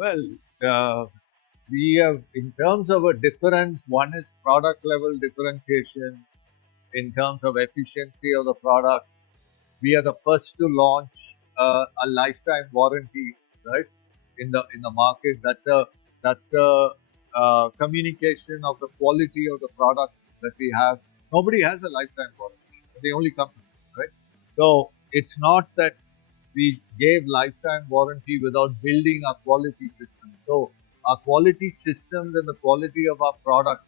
Well, we have, in terms of a difference, one is product level differentiation. In terms of efficiency of the product, we are the first to launch a lifetime warranty, right? In the market, that's a communication of the quality of the product that we have. Nobody has a lifetime warranty. We're the only company, right? So it's not that we gave lifetime warranty without building a quality system. So our quality systems and the quality of our product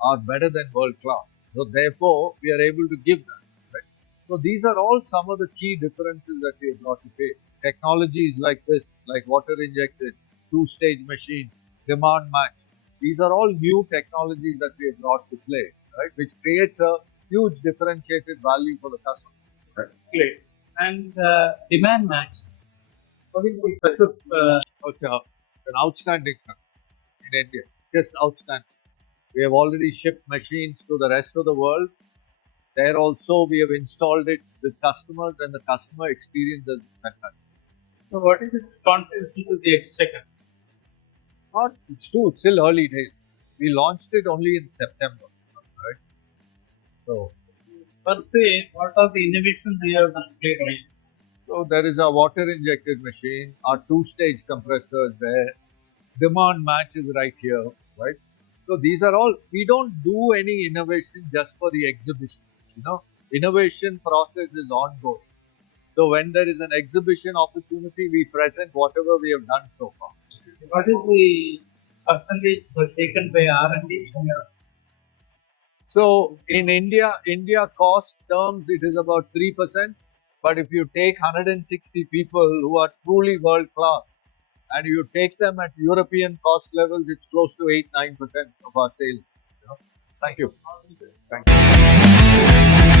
are better than world class. So therefore, we are able to give that. Right? So these are all some of the key differences that we have brought to play. Technologies like this, like water injected, two-stage machine, demand match. These are all new technologies that we have brought to play, right? Which creates a huge differentiated value for the customer. Right. Great. And demand match. What is the success? It's an outstanding success in India. Just outstanding. We have already shipped machines to the rest of the world. There also, we have installed it with customers, and the customer experience is fantastic. So, what is its contribution to the exchequer? It's still early days. We launched it only in September, right? So, Per se, what are the innovations we have done today? So there is a water injected machine, our two-stage compressor is there, demand match is right here, right? So these are all, we don't do any innovation just for the exhibition, innovation process is ongoing. So when there is an exhibition opportunity, we present whatever we have done so far. What is the percentage taken by R&D? So in India cost terms, it is about 3%. But if you take 160 people who are truly world class and you take them at European cost levels, it's close to 8-9% of our sales. Thank you. Thank you.